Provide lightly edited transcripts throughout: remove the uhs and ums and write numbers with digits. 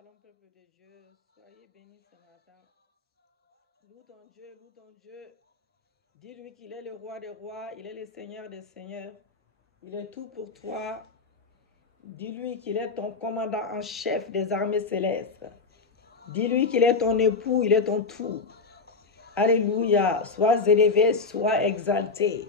Shalom, peuple de Dieu. Soyez bénis ce matin. Loue ton Dieu, loue ton Dieu. Dis-lui qu'il est le roi des rois, il est le Seigneur des seigneurs. Il est tout pour toi. Dis-lui qu'il est ton commandant en chef des armées célestes. Dis-lui qu'il est ton époux, il est ton tout. Alléluia. Sois élevé, sois exalté.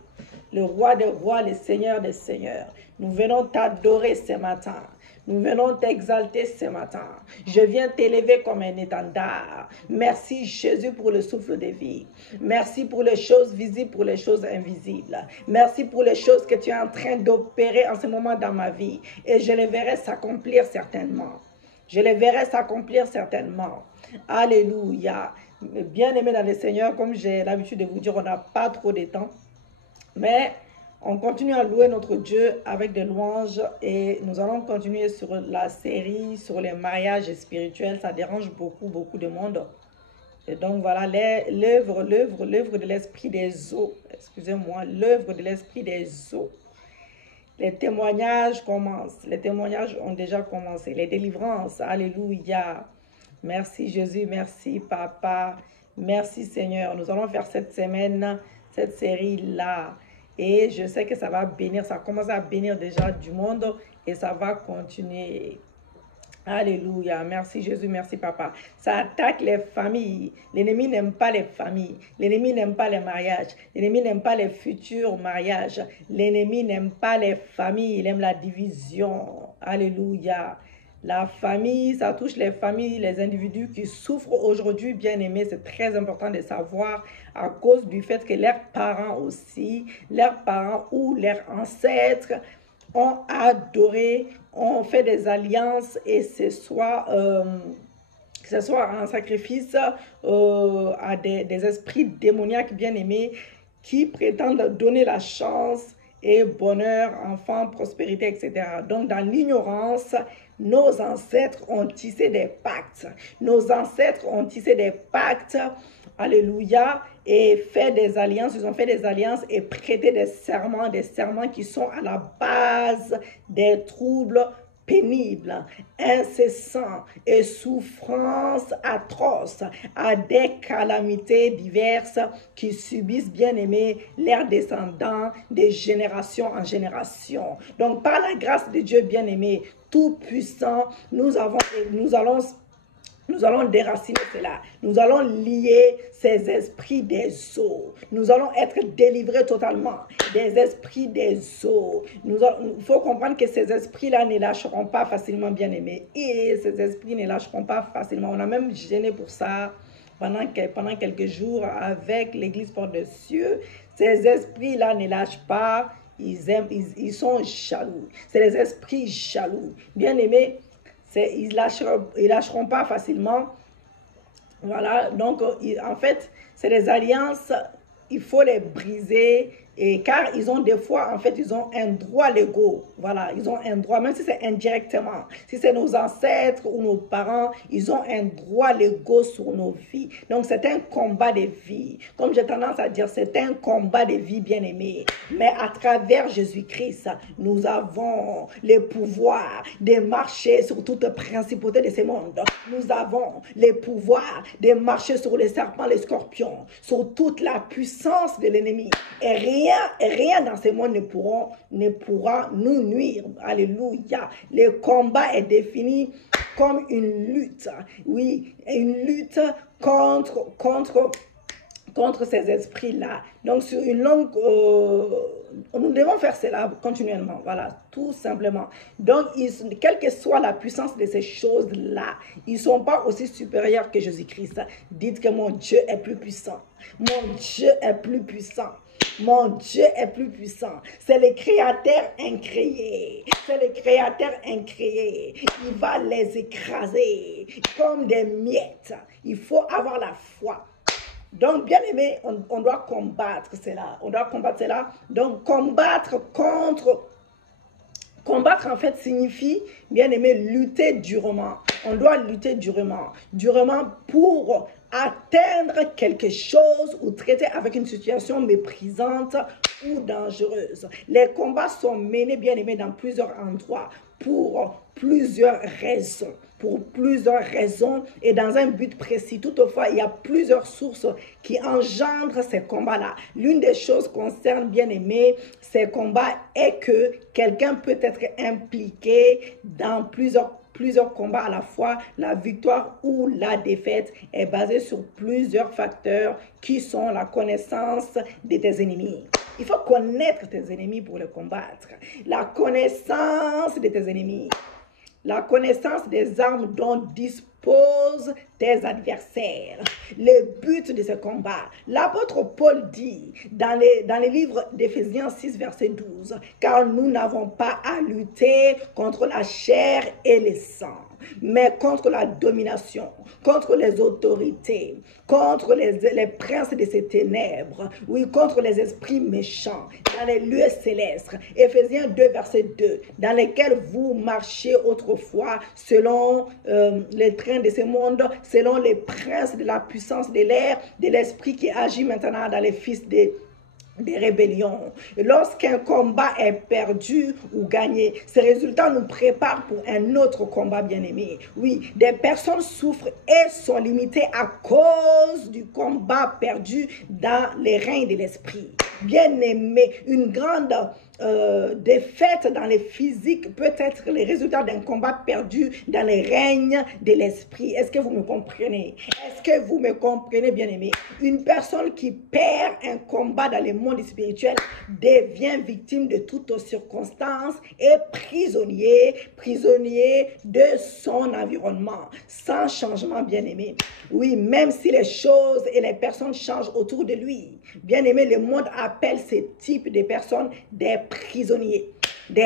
Le roi des rois, le Seigneur des seigneurs. Nous venons t'adorer ce matin. Nous venons t'exalter ce matin. Je viens t'élever comme un étendard. Merci Jésus pour le souffle de vie. Merci pour les choses visibles, pour les choses invisibles. Merci pour les choses que tu es en train d'opérer en ce moment dans ma vie. Et je les verrai s'accomplir certainement. Je les verrai s'accomplir certainement. Alléluia. Bien-aimés dans le Seigneur, comme j'ai l'habitude de vous dire, on n'a pas trop de temps. Mais on continue à louer notre Dieu avec des louanges et nous allons continuer sur la série sur les mariages spirituels. Ça dérange beaucoup de monde. Et donc voilà, l'œuvre de l'esprit des eaux. Excusez-moi, l'œuvre de l'esprit des eaux. Les témoignages commencent. Les témoignages ont déjà commencé. Les délivrances. Alléluia. Merci Jésus, merci Papa. Merci Seigneur. Nous allons faire cette semaine, cette série-là. Et je sais que ça va bénir. Ça commence à bénir déjà du monde. Et ça va continuer. Alléluia. Merci Jésus, merci Papa. Ça attaque les familles. L'ennemi n'aime pas les familles. L'ennemi n'aime pas les mariages. L'ennemi n'aime pas les futurs mariages. L'ennemi n'aime pas les familles. Il aime la division. Alléluia. La famille, ça touche les familles, les individus qui souffrent aujourd'hui, bien aimés. C'est très important de savoir à cause du fait que leurs parents aussi, leurs parents ou leurs ancêtres ont adoré, ont fait des alliances et que ce soit un sacrifice à des esprits démoniaques bien aimés qui prétendent donner la chance et bonheur, enfants, prospérité, etc. Donc, dans l'ignorance, nos ancêtres ont tissé des pactes. Nos ancêtres ont tissé des pactes, alléluia, et fait des alliances. Ils ont fait des alliances et prêté des serments qui sont à la base des troubles pénibles, incessants et souffrances atroces à des calamités diverses qui subissent, bien aimés, leurs descendants de génération en génération. Donc, par la grâce de Dieu, bien aimé, tout puissant, nous allons déraciner cela. Nous allons lier ces esprits des eaux. Nous allons être délivrés totalement des esprits des eaux. Il faut comprendre que ces esprits-là ne lâcheront pas facilement, bien aimés. Et ces esprits ne lâcheront pas facilement. On a même gêné pour ça pendant quelques jours avec l'église Porte des Cieux. Ces esprits-là ne lâchent pas. Ils sont jaloux. C'est les esprits jaloux. Bien aimés, ils lâcheront pas facilement. Voilà, donc en fait, c'est des alliances, il faut les briser. Et car ils ont des fois, en fait, ils ont un droit légaux. Voilà, ils ont un droit, même si c'est indirectement. Si c'est nos ancêtres ou nos parents, ils ont un droit légaux sur nos vies. Donc, c'est un combat de vie. Comme j'ai tendance à dire, c'est un combat de vie, bien aimé. Mais à travers Jésus-Christ, nous avons le pouvoir de marcher sur toute principauté de ce monde. Nous avons le pouvoir de marcher sur les serpents, les scorpions, sur toute la puissance de l'ennemi. Et rien dans ce monde ne pourra nous nuire. Alléluia. Le combat est défini comme une lutte. Oui, une lutte contre ces esprits-là. Donc, sur une longue... nous devons faire cela continuellement. Voilà, tout simplement. Donc, quelle que soit la puissance de ces choses-là, ils ne sont pas aussi supérieurs que Jésus-Christ. Dites que mon Dieu est plus puissant. Mon Dieu est plus puissant. Mon Dieu est plus puissant. C'est le Créateur incréé. C'est le Créateur incréé. Il va les écraser comme des miettes. Il faut avoir la foi. Donc, bien aimé, on doit combattre cela. On doit combattre cela. Donc, combattre, en fait, signifie, bien aimé, lutter durement. On doit lutter durement. Durement pour atteindre quelque chose ou traiter avec une situation méprisante ou dangereuse. Les combats sont menés, bien aimé, dans plusieurs endroits pour plusieurs raisons. Pour plusieurs raisons et dans un but précis. Toutefois, il y a plusieurs sources qui engendrent ces combats-là. L'une des choses concerne, bien aimé, ces combats est que quelqu'un peut être impliqué dans plusieurs combats à la fois. La victoire ou la défaite est basée sur plusieurs facteurs qui sont la connaissance de tes ennemis. Il faut connaître tes ennemis pour les combattre. La connaissance de tes ennemis. La connaissance des armes dont disposent tes adversaires. Le but de ce combat. L'apôtre Paul dit dans les livres d'Éphésiens 6, verset 12, « Car nous n'avons pas à lutter contre la chair et le sang, mais contre la domination, contre les autorités, contre les princes de ces ténèbres, oui, contre les esprits méchants, dans les lieux célestes. » Éphésiens 2, verset 2, « Dans lesquels vous marchiez autrefois selon les trains de ce monde, selon les princes de la puissance de l'air, de l'esprit qui agit maintenant dans les fils des rébellions. » Lorsqu'un combat est perdu ou gagné, ces résultats nous préparent pour un autre combat, bien-aimé. Oui, des personnes souffrent et sont limitées à cause du combat perdu dans les règnes de l'esprit. Bien-aimé, une grande défaite dans les physiques peut être le résultat d'un combat perdu dans les règnes de l'esprit. Est-ce que vous me comprenez? Est-ce que vous me comprenez, bien-aimé? Une personne qui perd un combat dans le monde spirituel devient victime de toutes circonstances et prisonnier de son environnement, sans changement, bien-aimé. Oui, même si les choses et les personnes changent autour de lui, bien-aimé, le monde appelle ce type de personnes des prisonniers de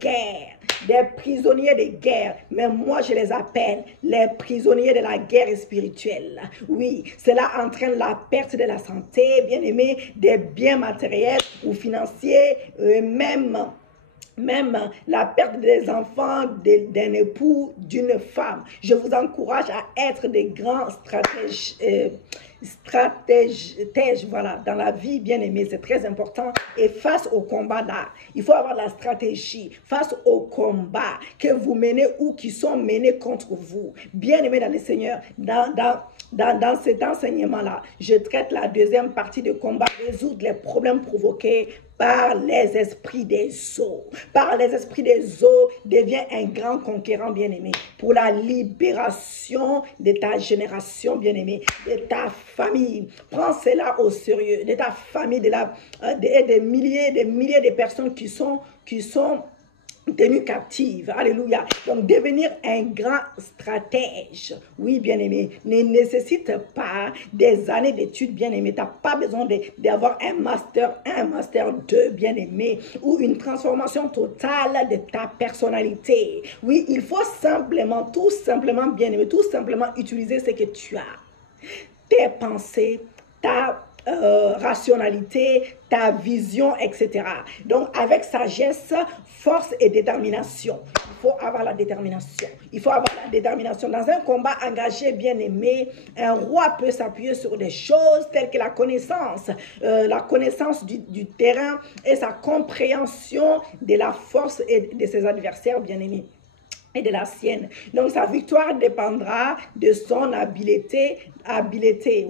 guerre. Des prisonniers de guerre, mais moi je les appelle les prisonniers de la guerre spirituelle. Oui, cela entraîne la perte de la santé, bien aimé, des biens matériels ou financiers, même la perte des enfants d'un époux, d'une femme. Je vous encourage à être des grands stratèges, voilà, dans la vie, bien aimé, c'est très important. Et face au combat là, il faut avoir la stratégie face au combat que vous menez ou qui sont menés contre vous. Bien aimé dans le Seigneur, dans cet enseignement-là, je traite la deuxième partie de combat, résoudre les problèmes provoqués par les esprits des eaux. Par les esprits des eaux, devient un grand conquérant, bien-aimé, pour la libération de ta génération, bien-aimé, de ta famille. Prends cela au sérieux, de ta famille, des milliers de personnes qui sont tenues captives. Alléluia. Donc, devenir un grand stratège, oui, bien-aimé, ne nécessite pas des années d'études, bien-aimé. Tu n'as pas besoin d'avoir un master 1, un master 2, bien-aimé, ou une transformation totale de ta personnalité. Oui, il faut tout simplement, bien-aimé, tout simplement utiliser ce que tu as. Tes pensées, ta rationalité, ta vision, etc. Donc, avec sagesse, force et détermination. Il faut avoir la détermination. Il faut avoir la détermination. Dans un combat engagé, bien aimé, un roi peut s'appuyer sur des choses telles que la connaissance du terrain et sa compréhension de la force et de ses adversaires, bien aimés, et de la sienne. Donc, sa victoire dépendra de son habilité.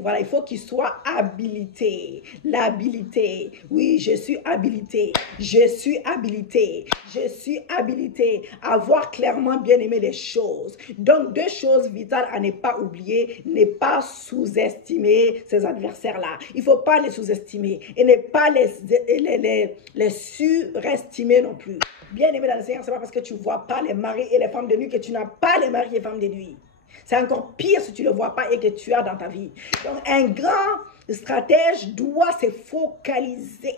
Voilà, il faut qu'il soit habilité. L'habilité. Oui, je suis habilité. Je suis habilité. Je suis habilité à voir clairement, bien aimer les choses. Donc, deux choses vitales à ne pas oublier. Ne pas sous-estimer ces adversaires-là. Il ne faut pas les sous-estimer et ne pas les surestimer non plus. Bien aimé dans le Seigneur, ce n'est pas parce que tu ne vois pas les maris et les femmes de nuit que tu n'as pas les maris et femmes de nuit. C'est encore pire si tu ne le vois pas et que tu as dans ta vie. Donc, un grand stratège doit se focaliser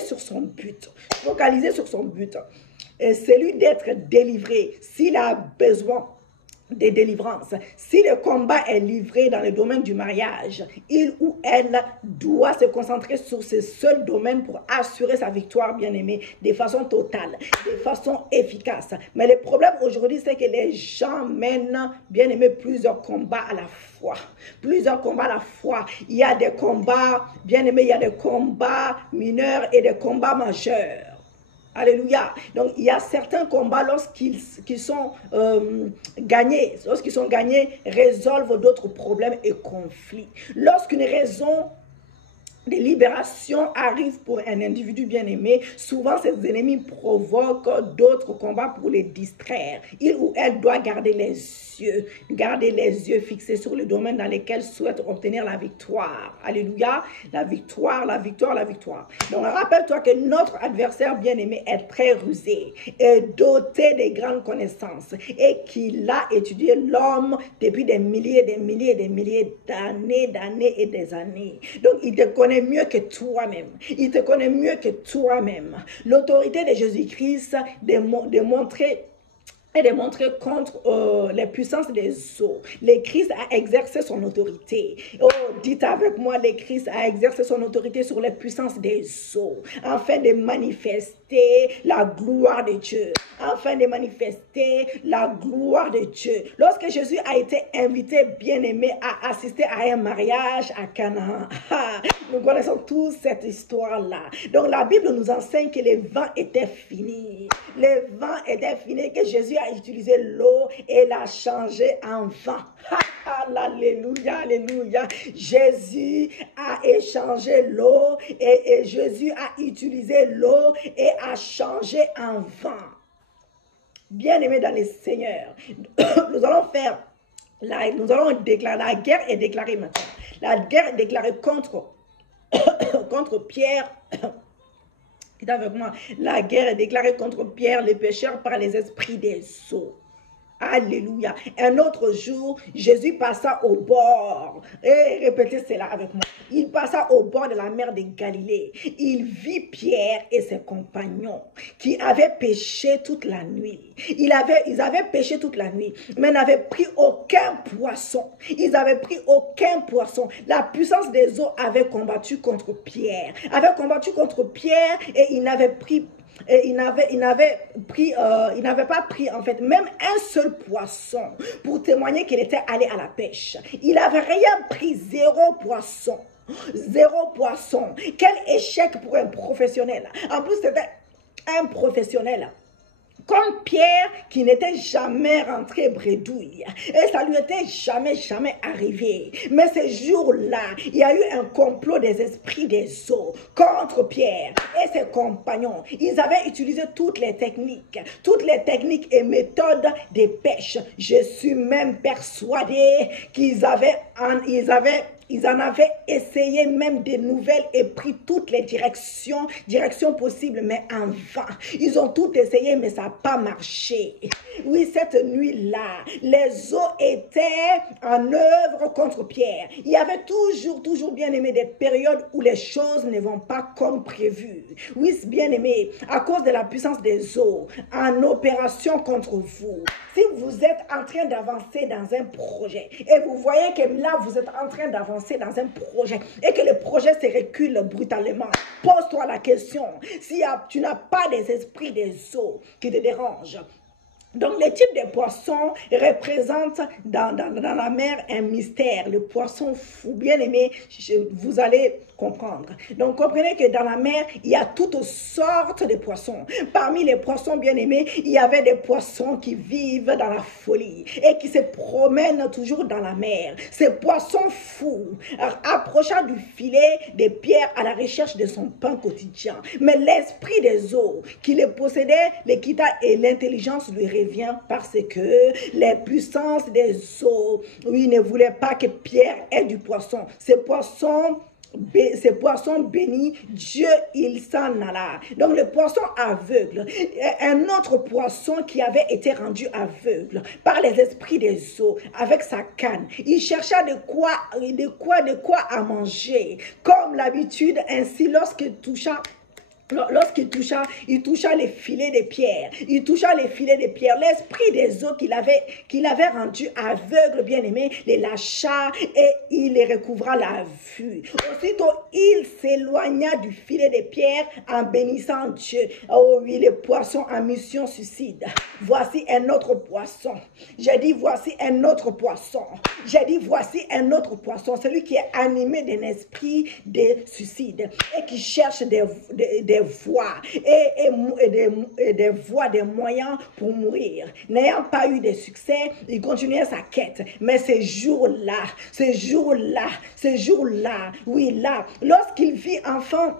sur son but. Focaliser sur son but. Celui d'être délivré s'il a besoin de délivrance. Si le combat est livré dans le domaine du mariage, il ou elle doit se concentrer sur ce seul domaine pour assurer sa victoire, bien-aimée, de façon totale, de façon efficace. Mais le problème aujourd'hui, c'est que les gens mènent, bien-aimés, plusieurs combats à la fois. Plusieurs combats à la fois. Il y a des combats, bien-aimés, il y a des combats mineurs et des combats majeurs. Alléluia. Donc, il y a certains combats lorsqu'ils sont gagnés. Lorsqu'ils sont gagnés, résolvent d'autres problèmes et conflits. Lorsqu'une raison de libération arrive pour un individu bien-aimé, souvent ces ennemis provoquent d'autres combats pour les distraire. Il ou elle doit garder les yeux fixés sur le domaine dans lequel souhaite obtenir la victoire. Alléluia, la victoire, la victoire, la victoire. Donc rappelle-toi que notre adversaire bien-aimé est très rusé, est doté de grandes connaissances et qu'il a étudié l'homme depuis des milliers d'années et des années. Donc il te connaît mieux que toi-même. Il te connaît mieux que toi-même. L'autorité de Jésus-Christ de montrer contre les puissances des eaux. Le Christ a exercé son autorité. Oh, dites avec moi, le Christ a exercé son autorité sur les puissances des eaux, afin de manifester la gloire de Dieu. Afin de manifester la gloire de Dieu. Lorsque Jésus a été invité, bien-aimé, à assister à un mariage à Canaan, nous connaissons tous cette histoire-là. Donc la Bible nous enseigne que le vent était fini. Le vent était fini, que Jésus a utilisé l'eau et l'a changé en vent. Alléluia, alléluia. Jésus a échangé l'eau et Jésus a utilisé l'eau et a changé en vent. Bien-aimés dans le Seigneur, nous allons déclarer, la guerre est déclarée maintenant. La guerre est déclarée contre Pierre. Dites avec moi, la guerre est déclarée contre Pierre, le pécheur, par les esprits des eaux. Alléluia. Un autre jour, Jésus passa au bord. Et répétez cela avec moi. Il passa au bord de la mer de Galilée. Il vit Pierre et ses compagnons qui avaient péché toute la nuit. Ils avaient péché toute la nuit, mais n'avaient pris aucun poisson. Ils avaient pris aucun poisson. La puissance des eaux avait combattu contre Pierre. Et il n'avait pris et il n'avait pas pris en fait même un seul poisson pour témoigner qu'il était allé à la pêche. Il n'avait rien pris, zéro poisson. Zéro poisson. Quel échec pour un professionnel. En plus, c'était un professionnel. Comme Pierre qui n'était jamais rentré bredouille. Et ça lui était jamais arrivé. Mais ce jour-là, il y a eu un complot des esprits des eaux contre Pierre et ses compagnons. Ils avaient utilisé toutes les techniques et méthodes de pêche. Je suis même persuadé qu'ils en avaient essayé même des nouvelles et pris toutes les directions possibles, mais en vain. Ils ont tout essayé, mais ça n'a pas marché. Oui, cette nuit-là, les eaux étaient en œuvre contre Pierre. Il y avait toujours bien aimé des périodes où les choses ne vont pas comme prévu. Oui, bien aimé, à cause de la puissance des eaux, en opération contre vous. Si vous êtes en train d'avancer dans un projet et vous voyez que là, vous êtes en train d'avancer dans un projet et que le projet se recule brutalement, pose-toi la question, si tu n'as pas des esprits des eaux qui te dérangent. Donc, les types de poissons représentent dans la mer un mystère. Le poisson fou, bien aimé, vous allez comprendre. Donc, comprenez que dans la mer, il y a toutes sortes de poissons. Parmi les poissons bien aimés, il y avait des poissons qui vivent dans la folie et qui se promènent toujours dans la mer. Ces poissons fous approcha du filet de Pierre à la recherche de son pain quotidien. Mais l'esprit des eaux qui les possédait les quitta et l'intelligence lui revient parce que les puissances des eaux, oui, ne voulaient pas que Pierre ait du poisson. Ces poissons bénis, Dieu, il s'en alla. Donc le poisson aveugle, un autre poisson qui avait été rendu aveugle par les esprits des eaux avec sa canne. Il chercha de quoi à manger. Comme l'habitude, ainsi lorsqu'il toucha, il toucha les filets de pierre. L'esprit des eaux qu'il avait rendu aveugle, bien aimé, les lâcha et il les recouvra la vue. Aussitôt, il s'éloigna du filet de pierre en bénissant Dieu. Oh oui, les poissons en mission suicide. Voici un autre poisson. J'ai dit, voici un autre poisson. Celui qui est animé d'un esprit de suicide et qui cherche des voies et des voies, des moyens pour mourir. N'ayant pas eu de succès, il continuait sa quête. Mais ces jours-là, oui, là, lorsqu'il vit enfin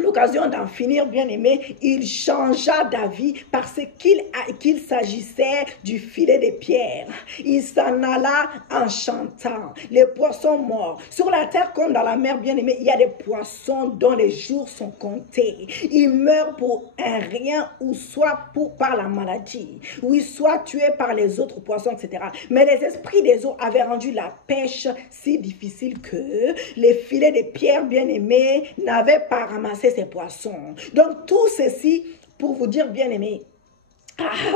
l'occasion d'en finir, bien-aimé, il changea d'avis parce qu'il s'agissait du filet de Pierre. Il s'en alla en chantant. Les poissons morts. Sur la terre comme dans la mer, bien-aimé, il y a des poissons dont les jours sont comptés. Ils meurent pour un rien ou soit par la maladie. Oui, soit tués par les autres poissons, etc. Mais les esprits des eaux avaient rendu la pêche si difficile que les filets de Pierre, bien-aimés, n'avaient pas ramassé ces poissons. Donc tout ceci pour vous dire, bien-aimés,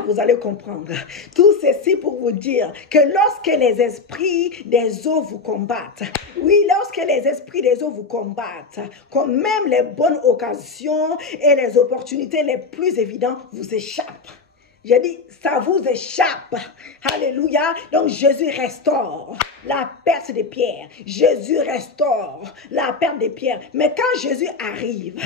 vous allez comprendre. Tout ceci pour vous dire que lorsque les esprits des eaux vous combattent, oui, lorsque les esprits des eaux vous combattent, comme même les bonnes occasions et les opportunités les plus évidentes vous échappent. J'ai dit, ça vous échappe. Alléluia. Donc, Jésus restaure la perte de Pierre. Jésus restaure la perte de Pierre. Mais quand Jésus arrive,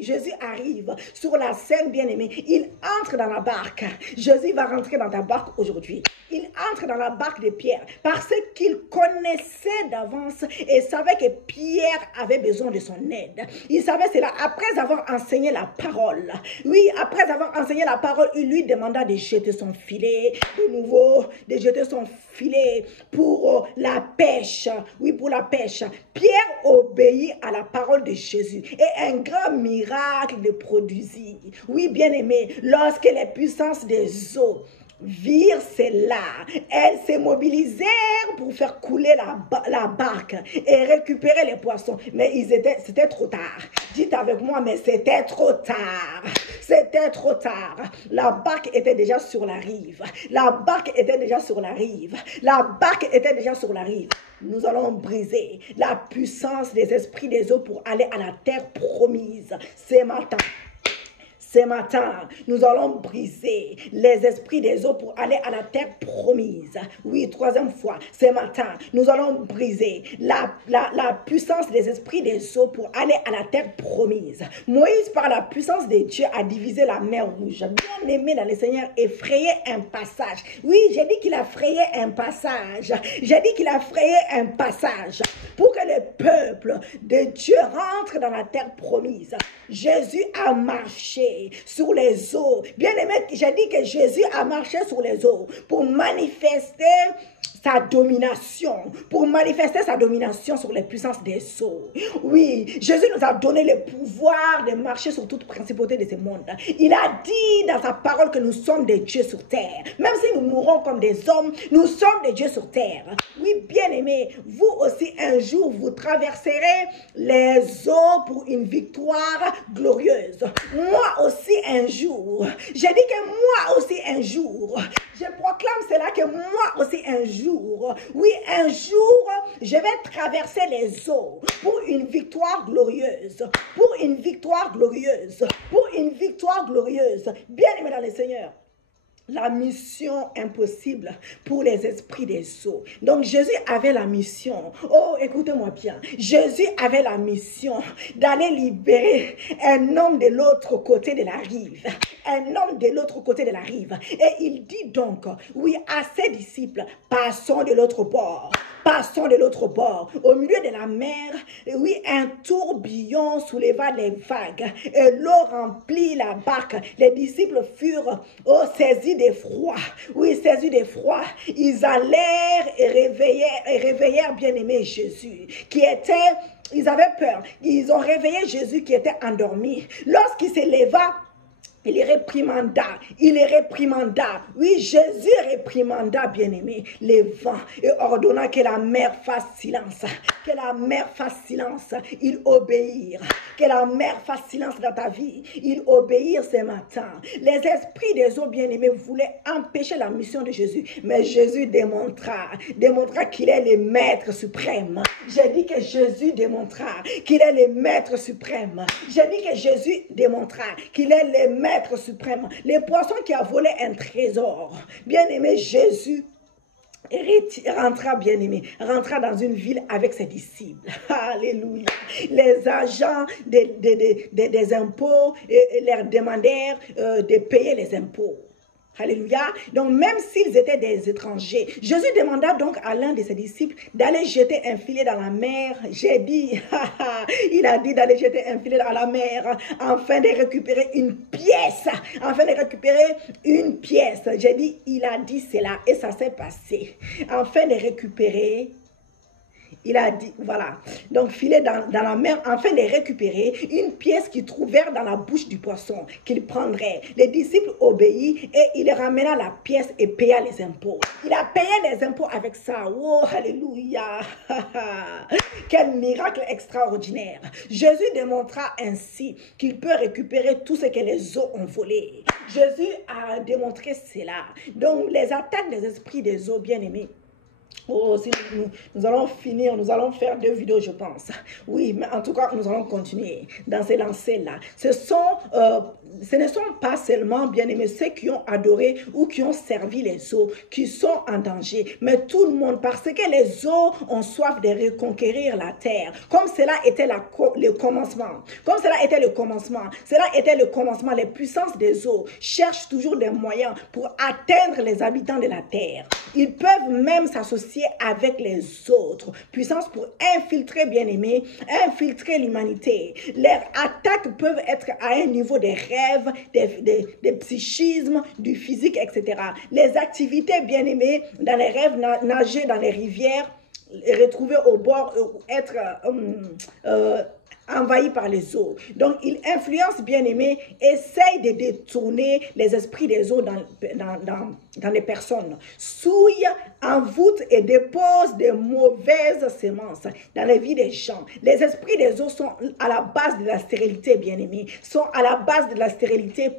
Jésus arrive sur la scène, bien-aimée, il entre dans la barque. Jésus va rentrer dans ta barque aujourd'hui. Il entre dans la barque de Pierre parce qu'il connaissait d'avance et savait que Pierre avait besoin de son aide. Il savait cela après avoir enseigné la parole. Oui, après avoir enseigné la parole, il lui demanda de jeter son filet de nouveau, de jeter son filet pour la pêche. Oui, pour la pêche. Pierre obéit à la parole de Jésus et un grand miracle le produisit. Oui, bien-aimé, lorsque les puissances des eaux virent cela, elles se mobilisèrent pour faire couler la barque et récupérer les poissons. Mais c'était trop tard. Dites avec moi, mais c'était trop tard. C'était trop tard. La barque était déjà sur la rive. La barque était déjà sur la rive. La barque était déjà sur la rive. Nous allons briser la puissance des esprits des eaux pour aller à la terre promise ce matin. Ce matin, nous allons briser les esprits des eaux pour aller à la terre promise. Oui, troisième fois, ce matin, nous allons briser la puissance des esprits des eaux pour aller à la terre promise. Moïse, par la puissance de Dieu, a divisé la mer rouge. Bien aimé dans le Seigneur, effrayé un passage. Oui, j'ai dit qu'il a frayé un passage. J'ai dit qu'il a frayé un passage pour que le peuple de Dieu rentre dans la terre promise. Jésus a marché sur les eaux. Bien aimé, j'ai dit que Jésus a marché sur les eaux pour manifester sa domination, sur les puissances des eaux. Oui, Jésus nous a donné le pouvoir de marcher sur toute principauté de ce monde. Il a dit dans sa parole que nous sommes des dieux sur terre. Même si nous mourons comme des hommes, nous sommes des dieux sur terre. Oui, bien-aimés, vous aussi un jour, vous traverserez les eaux pour une victoire glorieuse. Moi aussi un jour, j'ai dit que moi aussi un jour, je proclame cela que moi aussi un jour, oui, un jour, je vais traverser les eaux pour une victoire glorieuse, pour une victoire glorieuse, pour une victoire glorieuse. Bien-aimés dans le Seigneur, la mission impossible pour les esprits des eaux. Donc Jésus avait la mission, oh écoutez-moi bien, Jésus avait la mission d'aller libérer un homme de l'autre côté de la rive, un homme de l'autre côté de la rive. Et il dit donc, oui, à ses disciples, passons de l'autre bord. Passons de l'autre bord. Au milieu de la mer, oui, un tourbillon souleva les vagues et l'eau remplit la barque. Les disciples furent saisis d'effroi. Oui, saisis d'effroi. Ils allèrent et réveillèrent bien-aimé Jésus, qui était... Ils avaient peur. Ils ont réveillé Jésus qui était endormi. Lorsqu'il se leva, il les réprimanda. Oui, Jésus réprimanda, bien-aimé, les vents et ordonna que la mer fasse silence. Que la mer fasse silence. Ils obéirent. Que la mer fasse silence dans ta vie. Ils obéirent ce matin. Les esprits des eaux, bien-aimés, voulaient empêcher la mission de Jésus. Mais Jésus démontra qu'il est le maître suprême. J'ai dit que Jésus démontra qu'il est le maître suprême. J'ai dit que Jésus démontra qu'il est le maître suprême. Les poissons qui a volé un trésor. Bien-aimé, Jésus rentra, bien-aimé, rentra dans une ville avec ses disciples. Alléluia. Les agents des impôts leur demandèrent de payer les impôts. Alléluia. Donc, même s'ils étaient des étrangers, Jésus demanda donc à l'un de ses disciples d'aller jeter un filet dans la mer. J'ai dit, il a dit d'aller jeter un filet dans la mer afin de récupérer une pièce. Afin de récupérer une pièce. J'ai dit, il a dit cela et ça s'est passé. Afin de récupérer. Il a dit, voilà, donc filer dans la mer afin de récupérer une pièce qu'ils trouvèrent dans la bouche du poisson qu'il prendrait. Les disciples obéirent et il ramena la pièce et paya les impôts. Il a payé les impôts avec ça. Oh, alléluia. Quel miracle extraordinaire. Jésus démontra ainsi qu'il peut récupérer tout ce que les eaux ont volé. Jésus a démontré cela. Donc, les attaques des esprits des eaux, bien-aimés. Oh, si nous allons finir, nous allons faire 2 vidéos, je pense. Oui, mais en tout cas, nous allons continuer dans ces lancers-là. Ce ne sont pas seulement, bien-aimés, ceux qui ont adoré ou qui ont servi les eaux, qui sont en danger, mais tout le monde, parce que les eaux ont soif de reconquérir la terre. Comme cela était le commencement. Comme cela était le commencement. Cela était le commencement. Les puissances des eaux cherchent toujours des moyens pour atteindre les habitants de la terre. Ils peuvent même s'associer avec les autres. Puissance pour infiltrer, bien-aimés, infiltrer l'humanité. Leurs attaques peuvent être à un niveau des rêves, des psychismes, du physique, etc. Les activités, bien-aimés, dans les rêves, nager dans les rivières, retrouver au bord, être envahi par les eaux. Donc, il influence, bien-aimés, essaye de détourner les esprits des eaux dans les personnes. Souille, envoûte et dépose de mauvaises semences dans la vie des gens. Les esprits des eaux sont à la base de la stérilité, bien-aimés, sont à la base de la stérilité,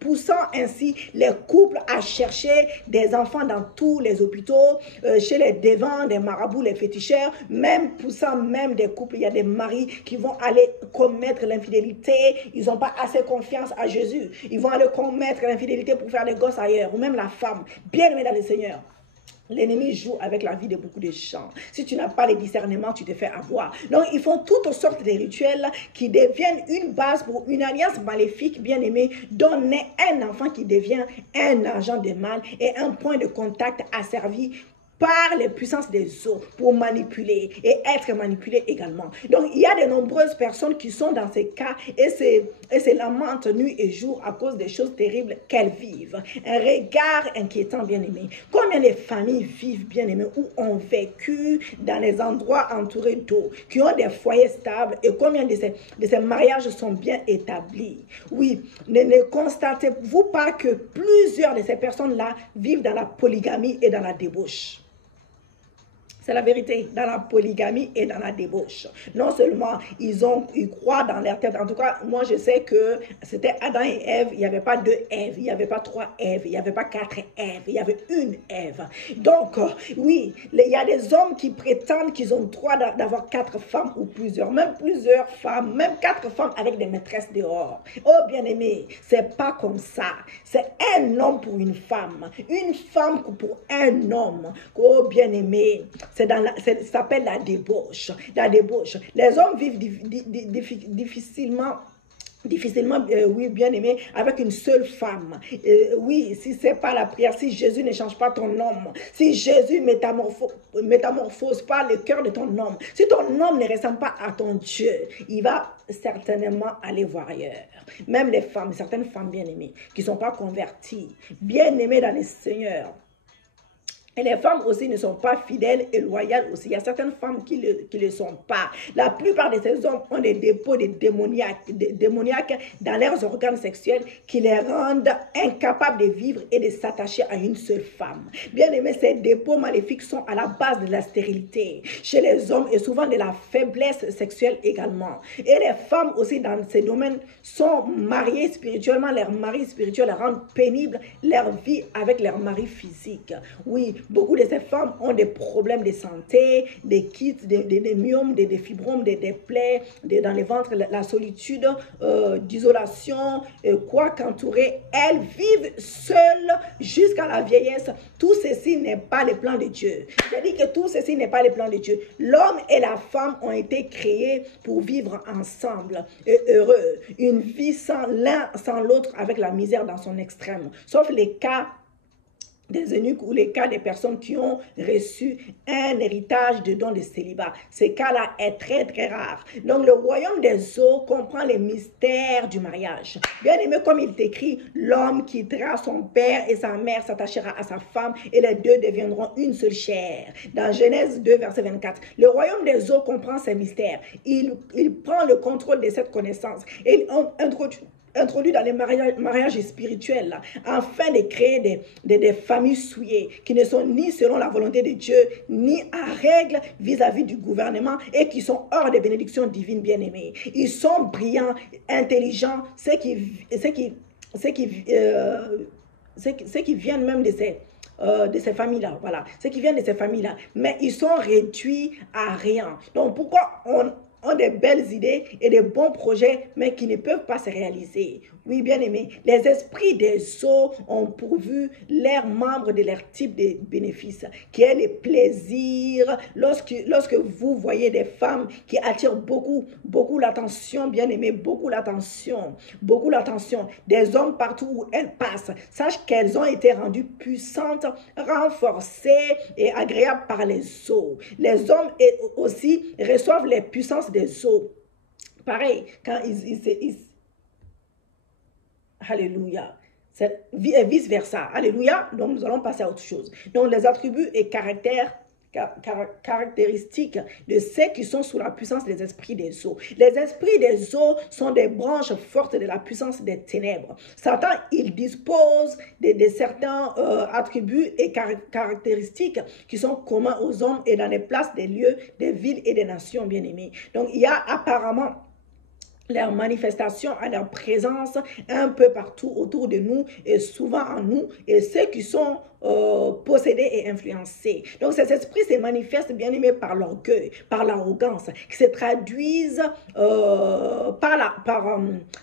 poussant ainsi les couples à chercher des enfants dans tous les hôpitaux, chez les devants, des marabouts, les féticheurs, même poussant même des couples, il y a des maris qui vont aller commettre l'infidélité, ils n'ont pas assez confiance à Jésus, ils vont aller commettre l'infidélité pour faire des gosses ailleurs, ou même la femme, bien aimée dans le Seigneur. L'ennemi joue avec la vie de beaucoup de gens. Si tu n'as pas le discernement, tu te fais avoir. Donc, ils font toutes sortes de rituels qui deviennent une base pour une alliance maléfique, bien aimée, dont naît un enfant qui devient un agent de mal et un point de contact asservi par les puissances des eaux pour manipuler et être manipulé également. Donc, il y a de nombreuses personnes qui sont dans ces cas et se lamentent nuit et jour à cause des choses terribles qu'elles vivent. Un regard inquiétant, bien-aimé. Combien de familles vivent, bien-aimés, ou ont vécu dans les endroits entourés d'eau, qui ont des foyers stables et combien de ces mariages sont bien établis. Oui, ne constatez-vous pas que plusieurs de ces personnes-là vivent dans la polygamie et dans la débauche? C'est la vérité, dans la polygamie et dans la débauche. Non seulement ils croient dans leur tête, en tout cas, moi je sais que c'était Adam et Ève, il n'y avait pas 2 Èves, il n'y avait pas 3 Èves, il n'y avait pas 4 Èves, il y avait une Ève. Donc, oui, il y a des hommes qui prétendent qu'ils ont le droit d'avoir 4 femmes ou même plusieurs femmes, même 4 femmes avec des maîtresses dehors. Oh bien-aimé, c'est pas comme ça. C'est un homme pour une femme pour un homme. Oh bien-aimé, ça s'appelle la débauche. La débauche. Les hommes vivent difficilement, oui, bien aimé, avec une seule femme. Oui, si c'est pas la prière, si Jésus ne change pas ton homme, si Jésus métamorphose pas le cœur de ton homme, si ton homme ne ressemble pas à ton Dieu, il va certainement aller voir ailleurs. Même les femmes, certaines femmes bien aimées, qui ne sont pas converties, bien aimées dans le Seigneur. Et les femmes aussi ne sont pas fidèles et loyales aussi. Il y a certaines femmes qui le sont pas. La plupart de ces hommes ont des dépôts de démoniaques dans leurs organes sexuels qui les rendent incapables de vivre et de s'attacher à une seule femme. Bien aimé, ces dépôts maléfiques sont à la base de la stérilité chez les hommes et souvent de la faiblesse sexuelle également. Et les femmes aussi dans ces domaines sont mariées spirituellement. Leurs maris spirituels rendent pénible leur vie avec leur mari physique. Oui, beaucoup de ces femmes ont des problèmes de santé, des kits, des myomes, des fibromes, des plaies dans les ventres, la solitude, d'isolation, quoi qu'entourer. Elles vivent seules jusqu'à la vieillesse. Tout ceci n'est pas le plan de Dieu. Je dis que tout ceci n'est pas le plan de Dieu. L'homme et la femme ont été créés pour vivre ensemble et heureux. Une vie sans l'un, sans l'autre, avec la misère dans son extrême. Sauf les cas des eunuques ou les cas des personnes qui ont reçu un héritage de dons de célibat. Ces cas-là est très, très rare. Donc, le royaume des eaux comprend les mystères du mariage. Bien aimé, comme il t'écrit, l'homme quittera son père et sa mère, s'attachera à sa femme et les deux deviendront une seule chair. Dans Genèse 2, verset 24, le royaume des eaux comprend ces mystères. Il prend le contrôle de cette connaissance et il introduit dans les mariages spirituels là, afin de créer des familles souillées qui ne sont ni selon la volonté de Dieu, ni à règle vis-à-vis du gouvernement et qui sont hors des bénédictions divines bien-aimées. Ils sont brillants, intelligents, ceux qui viennent même de ces familles-là, voilà, ceux qui viennent de ces familles-là, mais ils sont réduits à rien. Donc, pourquoi ont des belles idées et des bons projets, mais qui ne peuvent pas se réaliser? Oui, bien aimé, les esprits des eaux ont pourvu leurs membres de leur type de bénéfice, qui est le plaisir. Lorsque vous voyez des femmes qui attirent beaucoup l'attention, bien aimé, beaucoup l'attention, des hommes partout où elles passent, sache qu'elles ont été rendues puissantes, renforcées et agréables par les eaux. Les hommes aussi reçoivent les puissances des eaux. Pareil, quand Alléluia. C'est vice-versa. Alléluia. Donc, nous allons passer à autre chose. Donc, les attributs et caractéristiques de ceux qui sont sous la puissance des esprits des eaux. Les esprits des eaux sont des branches fortes de la puissance des ténèbres. Satan, il dispose de certains attributs et caractéristiques qui sont communs aux hommes et dans les places des lieux, des villes et des nations bien-aimées. Donc, il y a apparemment leur manifestation à leur présence un peu partout autour de nous et souvent en nous, et ceux qui sont possédés et influencés. Donc, ces esprits se manifestent, bien aimés, par l'orgueil, par l'arrogance, qui se traduisent par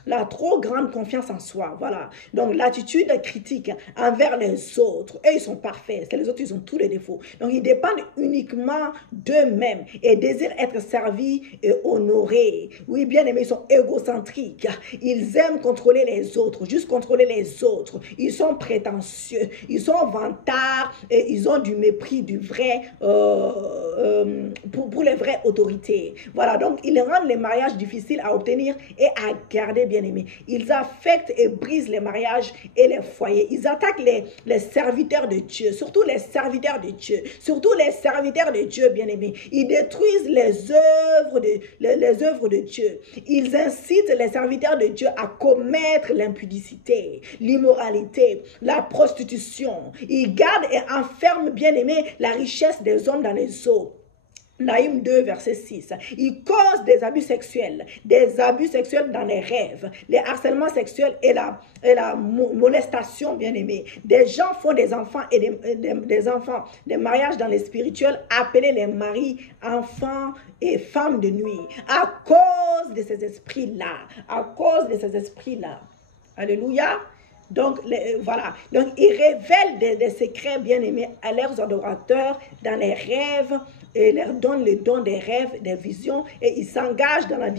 la trop grande confiance en soi. Voilà. Donc, l'attitude critique envers les autres. Eux, ils sont parfaits. Les autres, ils ont tous les défauts. Donc, ils dépendent uniquement d'eux-mêmes et désirent être servis et honorés. Oui, bien aimés, ils sont égocentriques. Ils aiment contrôler les autres, juste contrôler les autres. Ils sont prétentieux. Ils sont vantards et ils ont du mépris du vrai pour les vraies autorités. Voilà, donc ils rendent les mariages difficiles à obtenir et à garder, bien aimés. Ils affectent et brisent les mariages et les foyers. Ils attaquent les serviteurs de Dieu, surtout les serviteurs de Dieu, bien aimés. Ils détruisent les œuvres de Dieu. Ils incitent les serviteurs de Dieu à commettre l'impudicité, l'immoralité, la prostitution. Ils gardent et enferment, bien aimés, la richesse des hommes dans les eaux. Naïm 2, verset 6. Ils causent des abus sexuels dans les rêves, les harcèlements sexuels et la molestation, bien aimé. Des gens font des enfants et des mariages dans les spirituels, appelés les maris, enfants et femmes de nuit, à cause de ces esprits-là. Alléluia. Donc, voilà. Donc, ils révèlent des secrets bien-aimés à leurs adorateurs dans les rêves et leur donnent le don des rêves, des visions, et ils s'engagent dans la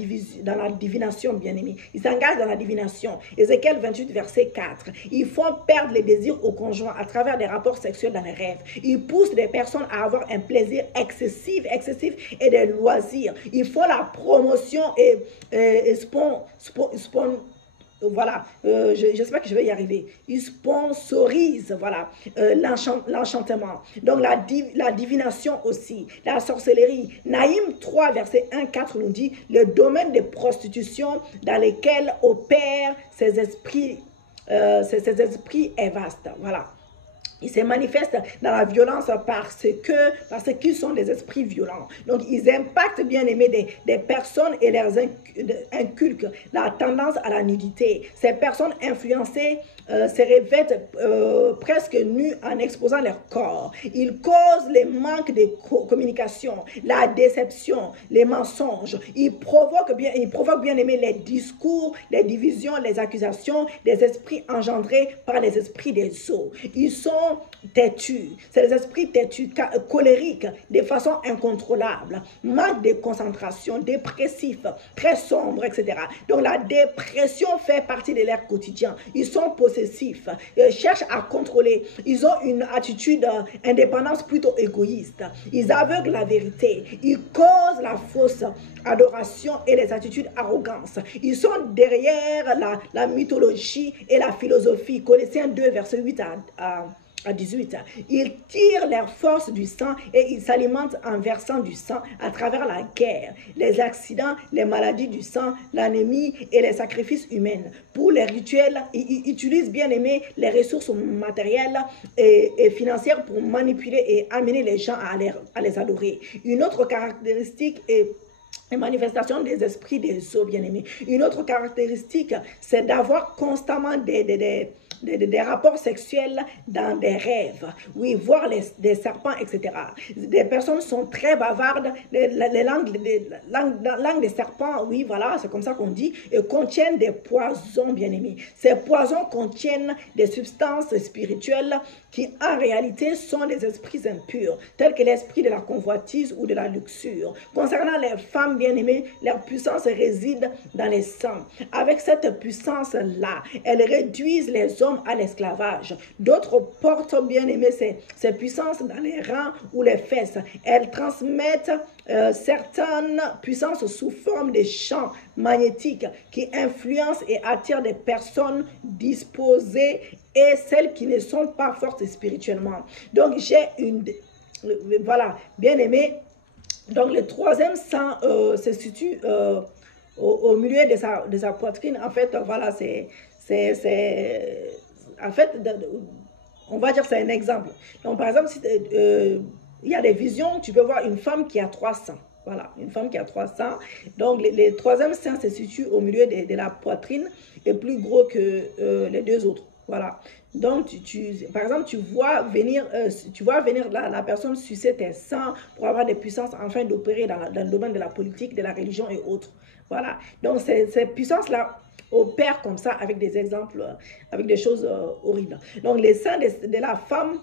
divination, bien-aimés. Ils s'engagent dans la divination. Ézéchiel 28, verset 4. Ils font perdre les désirs au conjoint à travers des rapports sexuels dans les rêves. Ils poussent des personnes à avoir un plaisir excessif et des loisirs. Ils font la promotion voilà, j'espère que je vais y arriver. Ils sponsorisent, voilà, l'enchantement. Donc, la divination aussi, la sorcellerie. Naïm 3, verset 1-4 nous dit, le domaine de prostitution dans lequel opèrent ces esprits est vaste. Voilà. Ils se manifestent dans la violence parce qu'ils sont des esprits violents. Donc, ils impactent, bien aimés, des personnes et leur inculquent la tendance à la nudité. Ces personnes influencées se revêtent presque nus en exposant leur corps. Ils causent les manques de communication, la déception, les mensonges. Ils provoquent bien aimé les discours, les divisions, les accusations des esprits engendrés par les esprits des eaux. Ils sont têtus. C'est les esprits têtus, colériques, de façon incontrôlable, manque de concentration, dépressifs, très sombres, etc. Donc la dépression fait partie de leur quotidien. Ils sont possessifs, ils cherchent à contrôler. Ils ont une attitude indépendance plutôt égoïste. Ils aveuglent la vérité. Ils causent la fausse adoration et les attitudes arrogantes. Ils sont derrière la mythologie et la philosophie. Colossiens 2, verset 8 à 18. Ils tirent leur force du sang et ils s'alimentent en versant du sang à travers la guerre, les accidents, les maladies du sang, l'anémie et les sacrifices humains. Pour les rituels, ils utilisent bien aimé les ressources matérielles et financières pour manipuler et amener les gens à les adorer. Une autre caractéristique est une manifestation des esprits des eaux, bien aimés. Une autre caractéristique, c'est d'avoir constamment des rapports sexuels dans des rêves. Oui, voir des serpents, etc. Des personnes sont très bavardes. Les langues des serpents, oui, voilà, c'est comme ça qu'on dit, et contiennent des poisons, bien aimés. Ces poisons contiennent des substances spirituelles qui, en réalité, sont des esprits impurs, tels que l'esprit de la convoitise ou de la luxure. Concernant les femmes bien-aimées, leur puissance réside dans les sangs. Avec cette puissance-là, elles réduisent les hommes à l'esclavage. D'autres portent bien-aimées ces puissances dans les reins ou les fesses. Elles transmettent certaines puissances sous forme de champs magnétiques qui influencent et attirent des personnes disposées et celles qui ne sont pas fortes spirituellement. Donc, voilà, bien aimé. Donc, le troisième sang se situe au milieu de sa poitrine. En fait, voilà, en fait, on va dire que c'est un exemple. Donc, par exemple, si il y a des visions, tu peux voir une femme qui a 300. Voilà, une femme qui a 300. Donc, le troisième sein se situe au milieu de la poitrine et plus gros que les deux autres. Voilà. Donc, par exemple, tu vois venir la personne sucer tes seins pour avoir des puissances afin d'opérer dans le domaine de la politique, de la religion et autres. Voilà. Donc, ces puissances-là opèrent comme ça avec des exemples, avec des choses horribles. Donc, les seins de la femme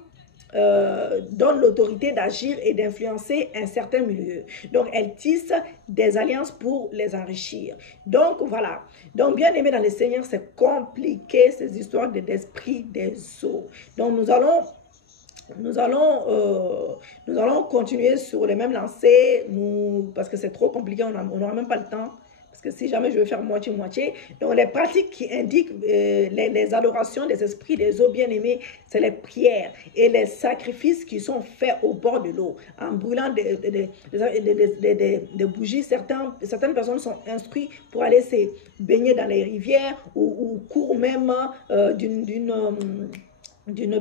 donne l'autorité d'agir et d'influencer un certain milieu. Donc, elle tisse des alliances pour les enrichir. Donc, voilà. Donc, bien aimé dans le Seigneur, c'est compliqué ces histoires d'esprit des eaux. Donc, nous allons continuer sur les mêmes lancers, parce que c'est trop compliqué, on n'aura même pas le temps. Parce que si jamais je veux faire moitié-moitié, donc les pratiques qui indiquent les adorations des esprits des eaux bien-aimés, c'est les prières et les sacrifices qui sont faits au bord de l'eau. En brûlant des bougies, certaines personnes sont instruites pour aller se baigner dans les rivières ou courent même d'une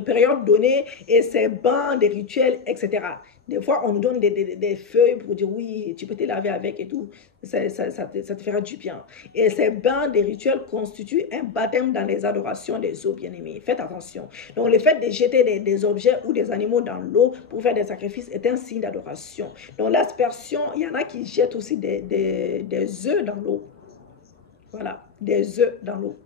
période donnée et ces bancs, des rituels, etc. Des fois, on nous donne des feuilles pour dire oui, tu peux te laver avec et tout. Ça te fera du bien. Et ces bains, des rituels constituent un baptême dans les adorations des eaux bien-aimées. Faites attention. Donc, le fait de jeter des objets ou des animaux dans l'eau pour faire des sacrifices est un signe d'adoration. Donc, l'aspersion, il y en a qui jettent aussi des œufs dans l'eau. Voilà, des œufs dans l'eau.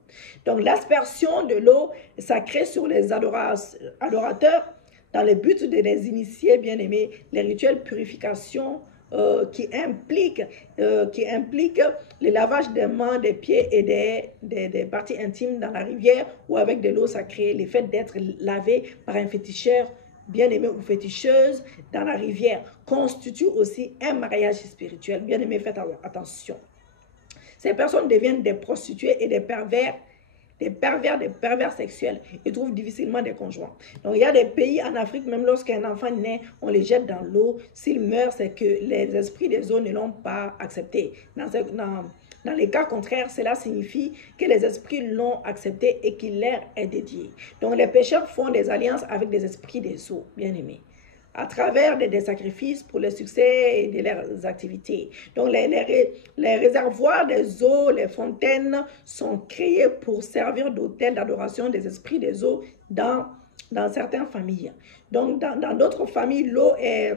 Donc, l'aspersion de l'eau sacrée sur les adorateurs dans le but de les initier, bien aimés, les rituels purification qui impliquent le lavage des mains, des pieds et des parties intimes dans la rivière ou avec de l'eau sacrée, le fait d'être lavé par un féticheur bien-aimé ou féticheuse dans la rivière constitue aussi un mariage spirituel. Bien-aimé, faites attention. Ces personnes deviennent des prostituées et des pervers sexuels et trouvent difficilement des conjoints. Donc, il y a des pays en Afrique, même lorsqu'un enfant naît, on les jette dans l'eau. S'il meurt, c'est que les esprits des eaux ne l'ont pas accepté. Dans les cas contraires, cela signifie que les esprits l'ont accepté et qu'il leur est dédié. Donc, les pécheurs font des alliances avec des esprits des eaux, bien aimés. à travers des sacrifices pour le succès de leurs activités. Donc, les réservoirs des eaux, les fontaines sont créés pour servir d'autel d'adoration des esprits des eaux dans certaines familles. Donc, dans d'autres familles, l'eau est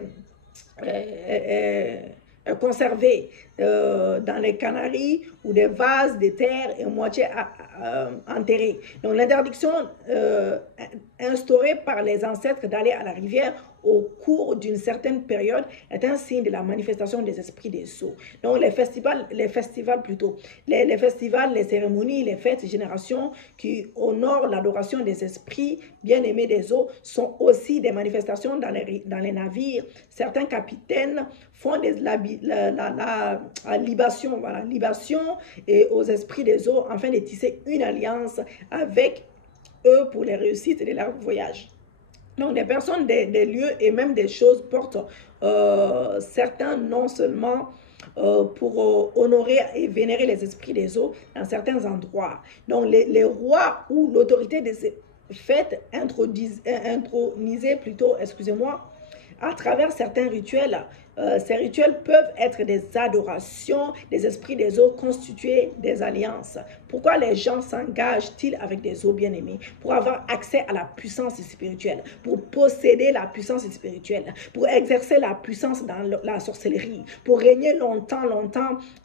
conservée dans les canaries ou des vases de terre et moitié enterrés. Donc, l'interdiction instaurée par les ancêtres d'aller à la rivière au cours d'une certaine période est un signe de la manifestation des esprits des eaux. Donc, les festivals, les festivals, les cérémonies, les fêtes, générations qui honorent l'adoration des esprits bien-aimés des eaux sont aussi des manifestations dans les navires. Certains capitaines font la libation, voilà, libation et aux esprits des eaux afin de tisser une alliance avec eux pour les réussites de leur voyage. Donc, des personnes, des lieux et même des choses portent certains non seulement pour honorer et vénérer les esprits des eaux dans certains endroits. Donc, les rois ou l'autorité de ces fêtes intronisées plutôt, excusez-moi, à travers certains rituels. Ces rituels peuvent être des adorations des esprits des eaux constitués des alliances. Pourquoi les gens s'engagent-ils avec des eaux bien-aimées? Pour avoir accès à la puissance spirituelle, pour posséder la puissance spirituelle, pour exercer la puissance dans la sorcellerie, pour régner longtemps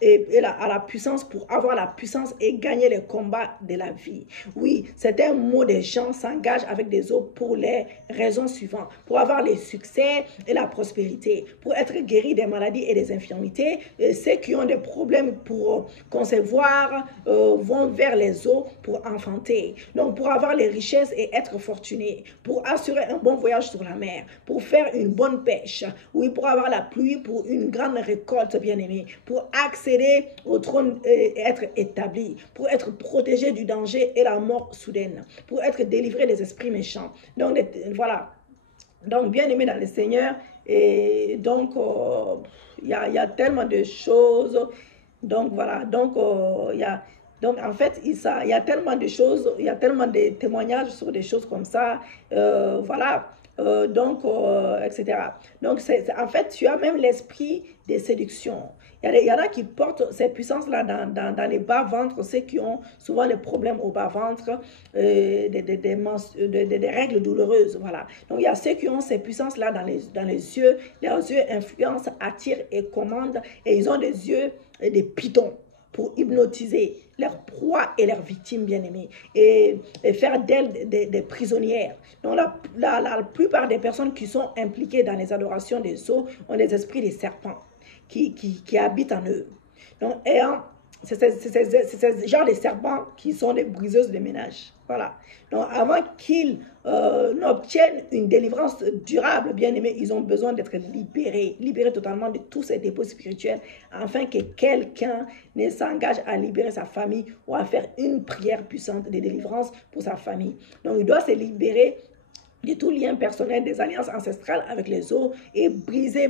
à la puissance, pour avoir la puissance et gagner les combats de la vie. Oui, c'est un mot des gens s'engagent avec des eaux pour les raisons suivantes. Pour avoir les succès et la prospérité, pour être guéris des maladies et des infirmités. Ceux qui ont des problèmes pour concevoir vont vers les eaux pour enfanter. Donc, pour avoir les richesses et être fortunés, pour assurer un bon voyage sur la mer, pour faire une bonne pêche, oui, pour avoir la pluie, pour une grande récolte bien-aimée, pour accéder au trône et être établi, pour être protégé du danger et la mort soudaine, pour être délivré des esprits méchants. Donc, voilà. Donc, bien-aimé dans le Seigneur, et donc, il y a tellement de choses. Donc, voilà. Donc, donc en fait, il y a tellement de choses, il y a tellement de témoignages sur des choses comme ça. Voilà. Etc. Donc, en fait, tu as même l'esprit de séduction. Il y en a qui portent ces puissances-là dans les bas-ventres, ceux qui ont souvent des problèmes au bas-ventre, des règles douloureuses. Voilà. Donc, il y a ceux qui ont ces puissances-là dans les yeux. Leurs yeux influencent, attirent et commandent. Et ils ont des yeux, des pitons pour hypnotiser leurs proies et leurs victimes bien-aimées et faire d'elles des prisonnières. Donc, la plupart des personnes qui sont impliquées dans les adorations des eaux ont des esprits des serpents qui habitent en eux. Donc, c'est ce genre de serpents qui sont des briseuses de ménage. Voilà. Donc, avant qu'ils n'obtiennent une délivrance durable, bien aimé, ils ont besoin d'être libérés totalement de tous ces dépôts spirituels, afin que quelqu'un ne s'engage à libérer sa famille ou à faire une prière puissante de délivrance pour sa famille. Donc, il doit se libérer de tout lien personnel des alliances ancestrales avec les eaux et briser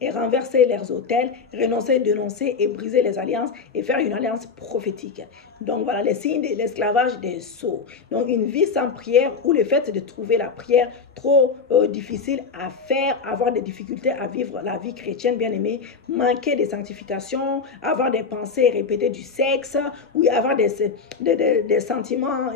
et renverser leurs autels, renoncer, dénoncer et briser les alliances et faire une alliance prophétique. Donc voilà les signes de l'esclavage des sceaux. Donc une vie sans prière ou le fait de trouver la prière trop difficile à faire, avoir des difficultés à vivre la vie chrétienne bien aimée, manquer de sanctification, avoir des pensées répétées du sexe, ou avoir des sentiments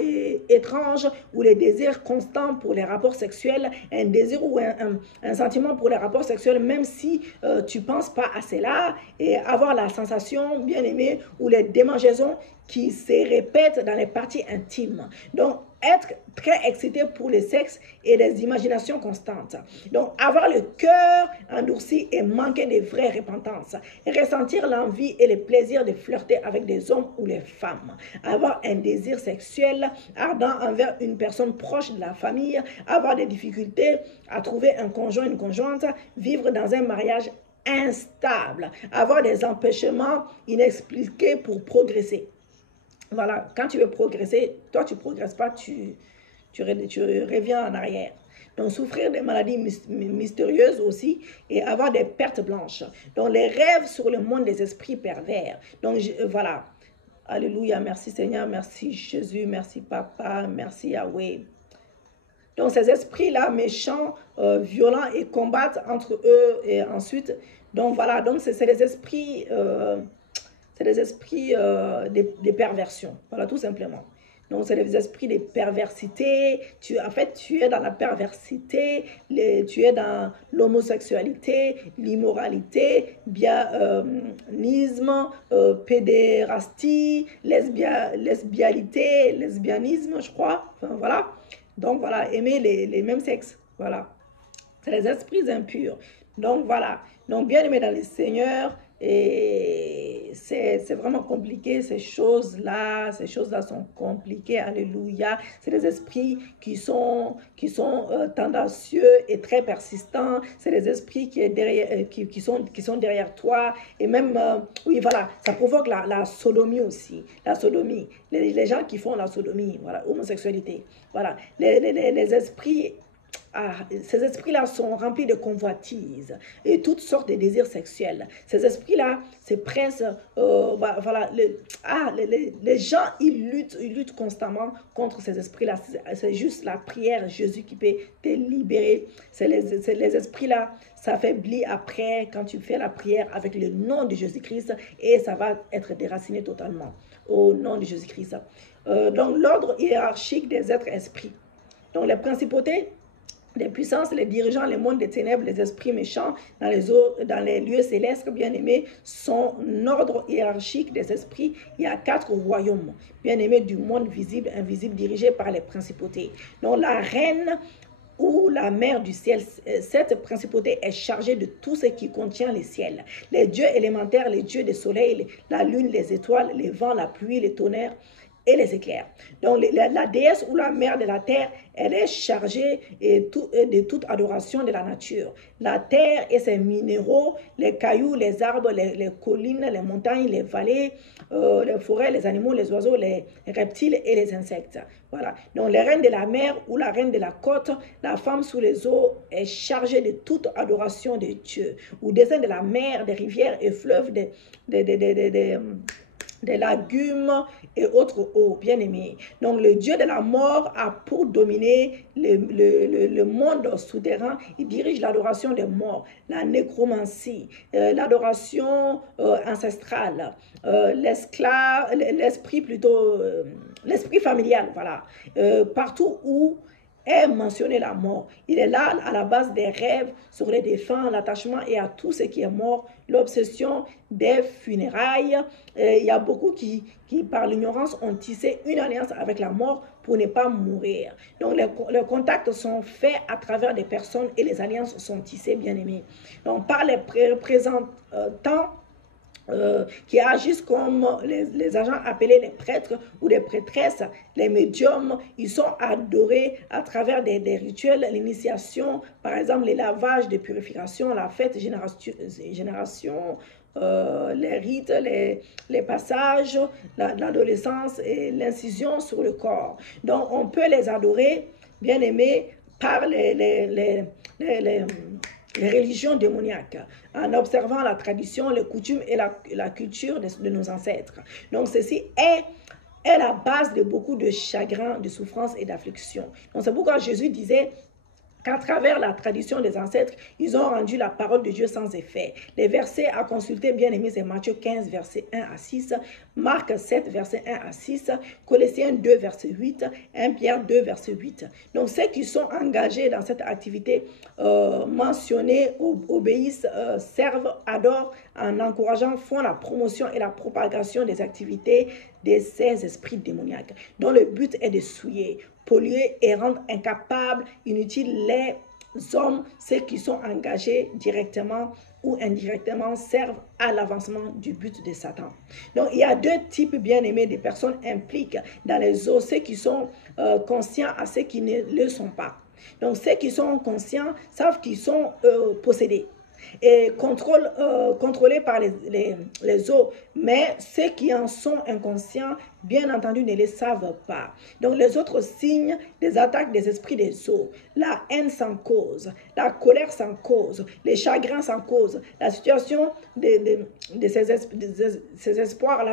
étranges ou les désirs constants pour les rapports sexuels, un désir ou un sentiment pour les rapports sexuels même si tu ne penses pas à cela, et avoir la sensation bien aimée ou les démangeaisons qui se répètent dans les parties intimes. Donc, être très excité pour le sexe et des imaginations constantes. Donc, avoir le cœur endurci et manquer de vraie repentance. Ressentir l'envie et le plaisir de flirter avec des hommes ou les femmes. Avoir un désir sexuel ardent envers une personne proche de la famille. Avoir des difficultés à trouver un conjoint, une conjointe. Vivre dans un mariage instable. Avoir des empêchements inexpliqués pour progresser. Voilà, quand tu veux progresser, toi tu ne progresses pas, tu reviens en arrière. Donc, souffrir des maladies mystérieuses aussi et avoir des pertes blanches. Donc, les rêves sur le monde des esprits pervers. Donc, voilà. Alléluia, merci Seigneur, merci Jésus, merci Papa, merci Yahweh. Donc, ces esprits-là, méchants, violents, et combattent entre eux. Et ensuite, donc voilà, donc c'est des esprits, des perversions. Voilà, tout simplement. Donc, c'est des esprits de perversité. En fait, tu es dans la perversité, tu es dans l'homosexualité, l'immoralité, bianisme, pédérastie, lesbianisme, je crois. Enfin, voilà. Donc, voilà, aimer les mêmes sexes. Voilà. C'est les esprits impurs. Donc, voilà. Donc, bien aimé dans le Seigneur, et c'est vraiment compliqué, ces choses-là sont compliquées, alléluia. C'est des esprits qui sont tendancieux et très persistants. C'est des esprits qui sont derrière toi. Et même, oui, voilà, ça provoque la sodomie aussi. La sodomie. Les gens qui font la sodomie, voilà, homosexualité. Voilà, les esprits. Ces esprits-là sont remplis de convoitises et toutes sortes de désirs sexuels. Ces esprits-là se pressent, voilà, les gens, ils luttent constamment contre ces esprits-là. C'est juste la prière, Jésus qui peut te libérer. C'est les esprits-là s'affaiblit après quand tu fais la prière avec le nom de Jésus-Christ et ça va être déraciné totalement au nom de Jésus-Christ. Donc, l'ordre hiérarchique des êtres esprits. Donc, les principautés, les puissances, les dirigeants, les mondes des ténèbres, les esprits méchants dans les lieux célestes, bien-aimés, son ordre hiérarchique des esprits. Il y a 4 royaumes, bien-aimés, du monde visible, invisible, dirigés par les principautés. Donc la reine ou la mère du ciel, cette principauté est chargée de tout ce qui contient les ciels. Les dieux élémentaires, les dieux des soleils, la lune, les étoiles, les vents, la pluie, les tonnerres, et les éclairs. Donc, la déesse ou la mère de la terre, elle est chargée de toute adoration de la nature. La terre et ses minéraux, les cailloux, les arbres, les collines, les montagnes, les vallées, les forêts, les animaux, les oiseaux, les reptiles et les insectes. Voilà. Donc, les reines de la mer ou la reine de la côte, la femme sous les eaux est chargée de toute adoration de Dieu. Ou dessin de la mer, des rivières et fleuves, des lagunes et autres eaux, bien-aimés. Donc, le Dieu de la mort a pour dominer le monde souterrain. Il dirige l'adoration des morts, la nécromancie, l'adoration ancestrale, l'esprit familial, voilà. Partout où est mentionné la mort. Il est là à la base des rêves sur les défunts, l'attachement et à tout ce qui est mort, l'obsession des funérailles. Il y a beaucoup qui par l'ignorance, ont tissé une alliance avec la mort pour ne pas mourir. Donc, les contacts sont faits à travers des personnes et les alliances sont tissées, bien aimés. Donc, par les représentants qui agissent comme les agents appelés les prêtres ou des prêtresses, les médiums, ils sont adorés à travers des rituels, l'initiation, par exemple les lavages de purification, la fête génération, les rites, les passages, l'adolescence et l'incision sur le corps. Donc on peut les adorer, bien aimés, par les religions démoniaques, en observant la tradition, les coutumes et la culture de nos ancêtres. Donc, ceci est la base de beaucoup de chagrins, de souffrances et d'afflictions. Donc, c'est pourquoi Jésus disait qu'à travers la tradition des ancêtres, ils ont rendu la parole de Dieu sans effet. Les versets à consulter, bien aimés, c'est Matthieu 15, verset 1 à 6, Marc 7, verset 1 à 6, Colossiens 2, verset 8, 1 Pierre 2, verset 8. Donc, ceux qui sont engagés dans cette activité mentionnée, obéissent, servent, adorent, en encourageant, font la promotion et la propagation des activités de ces esprits démoniaques, dont le but est de souiller, polluer et rendre incapables, inutiles les hommes, ceux qui sont engagés directement ou indirectement servent à l'avancement du but de Satan. Donc, il y a 2 types, bien aimés, de personnes impliquées dans les eaux, ceux qui sont conscients à ceux qui ne le sont pas. Donc, ceux qui sont conscients savent qu'ils sont possédés et contrôlés par les eaux, mais ceux qui en sont inconscients, bien entendu, ne les savent pas. Donc, les autres signes des attaques des esprits des eaux, la haine sans cause, la colère sans cause, les chagrins sans cause, la situation de ces espoirs-là